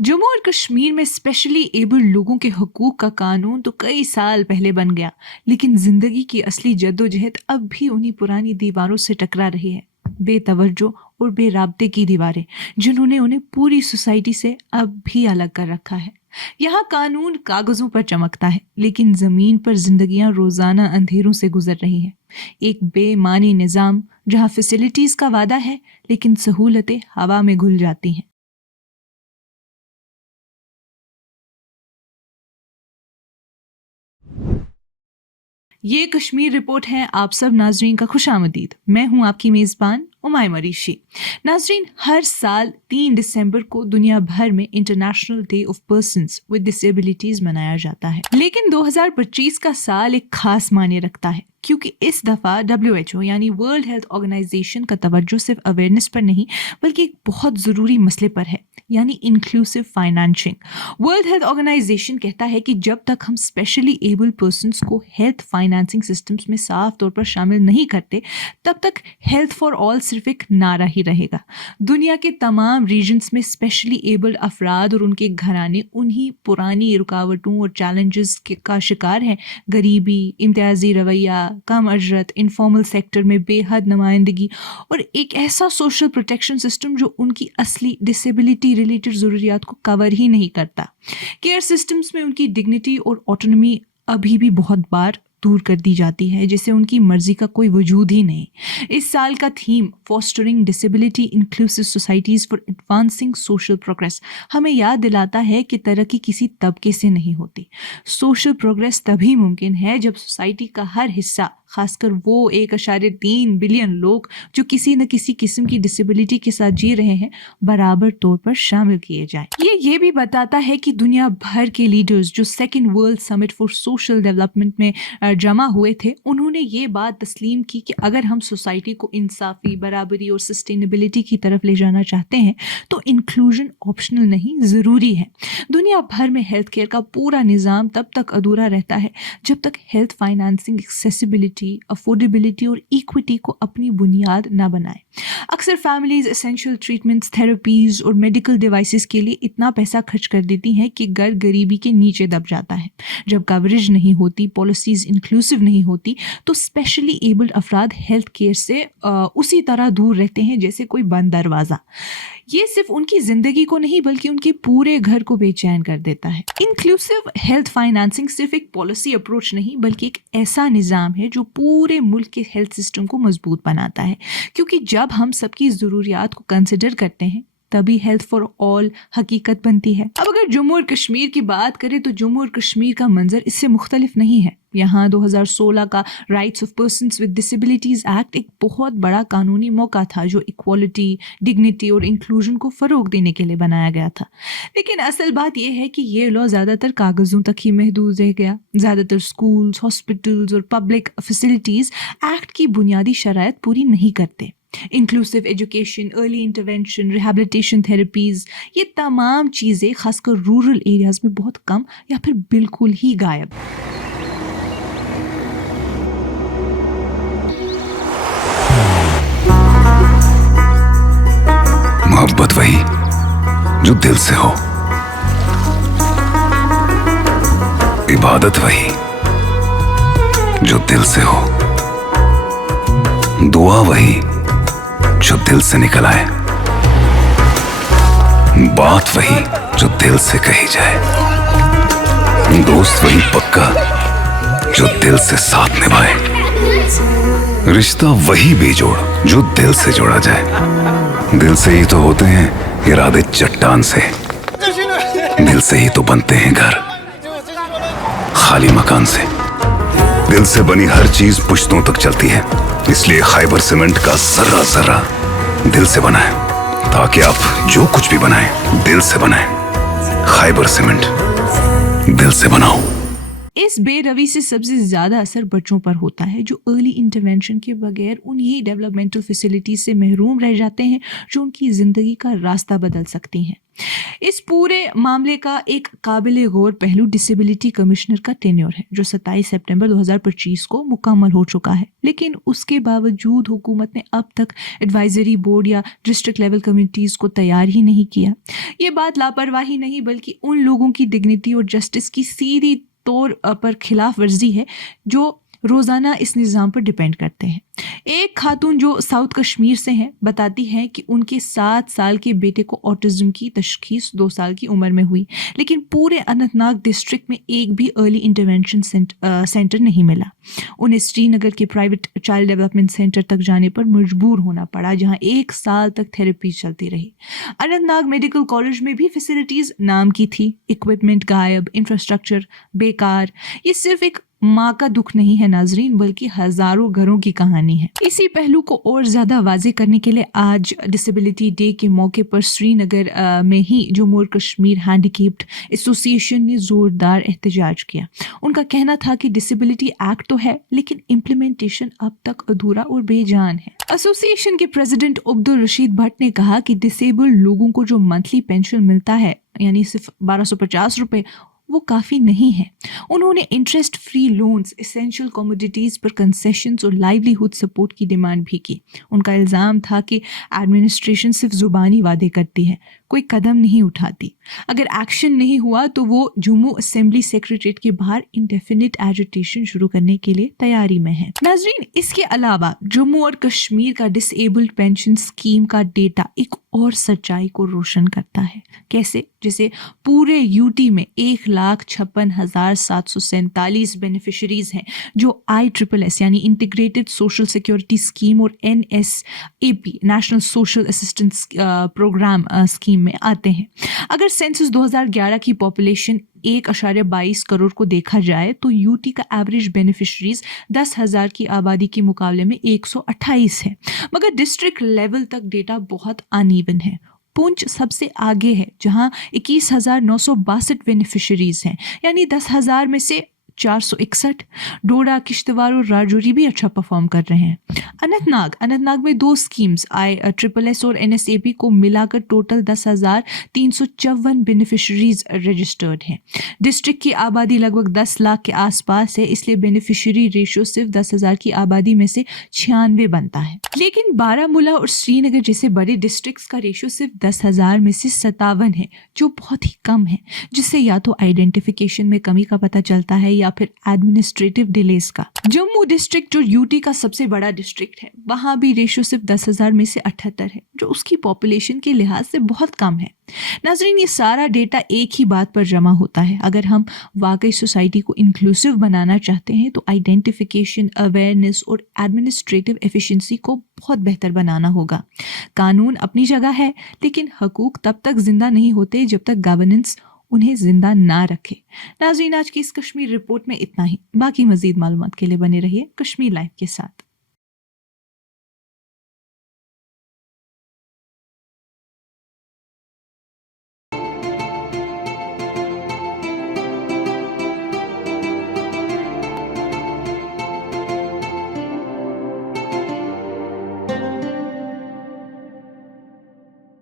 जम्मू और कश्मीर में specially abled लोगों के हकूक का कानून तो कई साल पहले बन गया, लेकिन जिंदगी की असली जद्दोजहद अब भी उन्हीं पुरानी दीवारों से टकरा रही है। बेतवज्जो और बेराब्ते की दीवारें जिन्होंने उन्हें पूरी सोसाइटी से अब भी अलग कर रखा है। यहाँ कानून कागजों पर चमकता है, लेकिन जमीन पर जिंदगियां रोजाना अंधेरों से गुजर रही हैं। एक बेमानी निजाम जहाँ फैसिलिटीज का वादा है, लेकिन सहूलतें हवा में घुल जाती हैं। ये कश्मीर रिपोर्ट है। आप सब नाजरीन का खुशामदीद। मैं हूं आपकी मेज़बान उमाइमा रिशी। नाजरीन, हर साल 3 दिसंबर को दुनिया भर में international day of persons with disabilities मनाया जाता है, लेकिन 2025 का साल एक खास मायने रखता है, क्योंकि इस दफ़ा WHO यानी वर्ल्ड हेल्थ ऑर्गेनाइजेशन का तवज्जो सिर्फ अवेयरनेस पर नहीं बल्कि एक बहुत ज़रूरी मसले पर है, यानी inclusive financing. World health organisation कहता है कि जब तक हम स्पेशली एबल्ड पर्सन्स को हेल्थ फाइनेंसिंग सिस्टम्स में साफ तौर पर शामिल नहीं करते, तब तक हेल्थ फॉर ऑल सिर्फ एक नारा ही रहेगा। दुनिया के तमाम रीजन्स में स्पेशली एबल्ड अफराद और उनके घराने उन्हीं पुरानी रुकावटों और चैलेंजेस का शिकार हैं। गरीबी, इम्तियाजी रवैया, कम अजरत, इनफॉर्मल सेक्टर में बेहद नुमाइंदगी और एक ऐसा सोशल प्रोटेक्शन सिस्टम जो उनकी असली डिसेबिलिटी रिलेटेड ज़रूरियात को कवर ही नहीं करता। केयर सिस्टम्स में उनकी डिग्निटी और ऑटोनॉमी अभी भी बहुत बार दूर कर दी जाती है, जैसे उनकी मर्जी का कोई वजूद ही नहीं। इस साल का theme fostering disability inclusive societies for advancing social progress हमें याद दिलाता है कि तरक्की किसी तबके से नहीं होती। सोशल प्रोग्रेस तभी मुमकिन है जब सोसाइटी का हर हिस्सा, खासकर वो 1.3 बिलियन लोग जो किसी न किसी किस्म की डिसेबिलिटी के साथ जी रहे हैं, बराबर तौर पर शामिल किए जाएं। ये भी बताता है कि दुनिया भर के लीडर्स जो second world summit for social development में जमा हुए थे, उन्होंने ये बात तस्लीम की कि अगर हम सोसाइटी को इंसाफी, बराबरी और सस्टेनेबिलिटी की तरफ ले जाना चाहते हैं तो इंक्लूजन ऑप्शनल नहीं, ज़रूरी है। दुनिया भर में हेल्थ केयर का पूरा निज़ाम तब तक अधूरा रहता है जब तक हेल्थ फाइनेंसिंग एक्सेसिबिलिटी, अफोर्डेबिलिटी और इक्विटी को अपनी बुनियाद न बनाए। अक्सर फैमिलीज एसेंशियल ट्रीटमेंट्स, थेरेपीज और मेडिकल डिवाइसेस के लिए इतना पैसा खर्च कर देती हैं कि घर गरीबी के नीचे दब जाता है। जब कवरेज नहीं होती, पॉलिसीज इंक्लूसिव नहीं होती, तो स्पेशली एबल्ड अफराद हेल्थ केयर से उसी तरह दूर रहते हैं जैसे कोई बंद दरवाज़ा। ये सिर्फ उनकी ज़िंदगी को नहीं बल्कि उनके पूरे घर को बेचैन कर देता है। इंक्लूसिव हेल्थ फाइनेंसिंग सिर्फ एक पॉलिसी अप्रोच नहीं बल्कि एक ऐसा निज़ाम है जो पूरे मुल्क के हेल्थ सिस्टम को मजबूत बनाता है, क्योंकि जब हम सबकी ज़रूरियात को कंसिडर करते हैं तभी हेल्थ फॉर ऑल हकीकत बनती है। अब अगर जम्मू और कश्मीर की बात करें तो जम्मू और कश्मीर का मंजर इससे मुख्तलिफ नहीं है। यहाँ 2016 का rights of persons with disabilities act एक बहुत बड़ा कानूनी मौका था जो इक्वालिटी, डिग्निटी और इंक्लूजन को फ़रोग देने के लिए बनाया गया था। लेकिन असल बात यह है कि ये लॉ ज़्यादातर कागज़ों तक ही महदूद रह गया। ज़्यादातर स्कूल्स, हॉस्पिटल्स और पब्लिक फैसिलिटीज़ एक्ट की बुनियादी शराइत पूरी नहीं करते। Inclusive education, early intervention, rehabilitation therapies, ये तमाम चीज़ें खासकर रूरल एरियाज़ में बहुत कम या फिर बिल्कुल ही गायब। मोहब्बत वही जो दिल से हो, इबादत वही जो दिल से हो, दुआ वही जो दिल से निकल आए, बात वही जो दिल से कही जाए, दोस्त वही पक्का जो दिल से साथ निभाए, रिश्ता वही बेजोड़ जो दिल से जोड़ा जाए। दिल से ही तो होते हैं इरादे चट्टान से, दिल से ही तो बनते हैं घर खाली मकान से। दिल से बनी हर चीज पुश्तों तक चलती है, इसलिए खैबर सीमेंट का जर्रा जर्रा दिल से बना है, ताकि आप जो कुछ भी बनाएं दिल से बनाएं। खैबर सीमेंट, दिल से बनाओ। इस बेरवि से सबसे ज़्यादा असर बच्चों पर होता है जो अर्ली इंटरवेंशन के बगैर उन्हीं डेवलपमेंटल फैसिलिटीज से महरूम रह जाते हैं जो उनकी ज़िंदगी का रास्ता बदल सकती हैं। इस पूरे मामले का एक काबिल गौर पहलू डिसेबिलिटी कमिश्नर का टेन्योर है जो 27 सितंबर 2025 को मुकम्मल हो चुका है, लेकिन उसके बावजूद हुकूमत ने अब तक एडवाइजरी बोर्ड या डिस्ट्रिक्ट लेवल कमिटीज़ को तैयार ही नहीं किया। ये बात लापरवाही नहीं बल्कि उन लोगों की डिग्निटी और जस्टिस की सीधी तौर पर खिलाफ वर्जी है जो रोज़ाना इस निज़ाम पर डिपेंड करते हैं। एक खातून जो साउथ कश्मीर से हैं बताती हैं कि उनके 7 साल के बेटे को ऑटिज्म की तशखीस 2 साल की उम्र में हुई, लेकिन पूरे अनंतनाग डिस्ट्रिक्ट में एक भी अर्ली इंटरवेंशन सेंटर नहीं मिला। उन्हें श्रीनगर के प्राइवेट चाइल्ड डेवलपमेंट सेंटर तक जाने पर मजबूर होना पड़ा जहां 1 साल तक थेरेपी चलती रही। अनंतनाग मेडिकल कॉलेज में भी फैसिलिटीज़ नाम की थी, इक्विपमेंट गायब, इंफ्रास्ट्रक्चर बेकार। ये सिर्फ एक माँ का दुख नहीं है नाजरीन, बल्कि हजारों घरों की कहानी है। इसी पहलू को और ज्यादा वाजे करने के लिए आज डिसेबिलिटी डे के मौके पर श्रीनगर में ही जम्मू और कश्मीर हैंडीकैप्ड एसोसिएशन ने जोरदार एहतजाज किया। उनका कहना था कि डिसेबिलिटी एक्ट तो है लेकिन इम्प्लीमेंटेशन अब तक अधूरा और बेजान है। एसोसिएशन के प्रेसिडेंट अब्दुल रशीद भट्ट ने कहा कि डिसेबल्ड लोगों को जो मंथली पेंशन मिलता है यानी सिर्फ 1250 रुपए, वो काफ़ी नहीं है। उन्होंने interest free loans, essential commodities पर कंसेशंस और लाइवलीहुड सपोर्ट की डिमांड भी की। उनका इल्ज़ाम था कि एडमिनिस्ट्रेशन सिर्फ ज़ुबानी वादे करती है, कोई कदम नहीं उठाती। अगर एक्शन नहीं हुआ तो वो जम्मू असेंबली सेक्रेटरीट के बाहर इंडेफिनिट एजिटेशन शुरू करने के लिए तैयारी में है। नाजरीन, इसके अलावा जम्मू और कश्मीर का डिसेबल्ड पेंशन स्कीम का डेटा एक और सच्चाई को रोशन करता है। कैसे? जैसे पूरे यूटी में 1,56,747 बेनिफिशरीज हैं जो ISSS यानी इंटीग्रेटेड सोशल सिक्योरिटी स्कीम और NSAP national social assistance programme scheme में आते हैं। अगर सेंसस 2011 की पॉपुलेशन 1.22 करोड़ को देखा जाए तो यूटी का एवरेज बेनिफिशरीज 10,000 की आबादी के मुकाबले में 128 है, मगर डिस्ट्रिक्ट लेवल तक डेटा बहुत अनइवन है। पुंछ सबसे आगे है जहां 21,962 बेनिफिशरीज हैं, यानी 10,000 में से 461। डोडा, किश्तवाड़ और राजौरी भी अच्छा परफॉर्म कर रहे हैं। अनंतनाग में 2 स्कीम्स ISSS और NSAP को मिलाकर टोटल 10,354 बेनिफिशरीज रजिस्टर्ड हैं। डिस्ट्रिक्ट की आबादी लगभग 10 लाख के आसपास है, इसलिए बेनिफिशरी रेशियो सिर्फ 10,000 की आबादी में से 96 बनता है। लेकिन बारामूला और श्रीनगर जैसे बड़े डिस्ट्रिक्ट्स का रेशियो सिर्फ 10,000 में से 57 है, जो बहुत ही कम है, जिससे या तो आइडेंटिफिकेशन में कमी का पता चलता है या फिर एडमिनिस्ट्रेटिव डिलेज का। जम्मू डिस्ट्रिक्ट जो यूटी का सबसे बड़ा डिस्ट्रिक्ट है, वहां भी रेशियो सिर्फ 10,000 में से 78 है, जो उसकी पॉपुलेशन के लिहाज से बहुत कम है। नाजरीन, ये सारा डेटा एक ही बात पर जमा होता है। अगर हम वाकई सोसाइटी को इंक्लूसिव बनाना चाहते हैं तो आइडेंटिफिकेशन, अवेयरनेस और एडमिनिस्ट्रेटिव एफिशिएंसी को बहुत बेहतर बनाना होगा। कानून अपनी जगह है, लेकिन हकूक तब तक जिंदा नहीं होते जब तक गवर्नेंस उन्हें जिंदा ना रखे। नाज़रीन, आज की इस कश्मीर रिपोर्ट में इतना ही। बाकी मजीद मालूमात के लिए बने रहिए कश्मीर लाइव के साथ।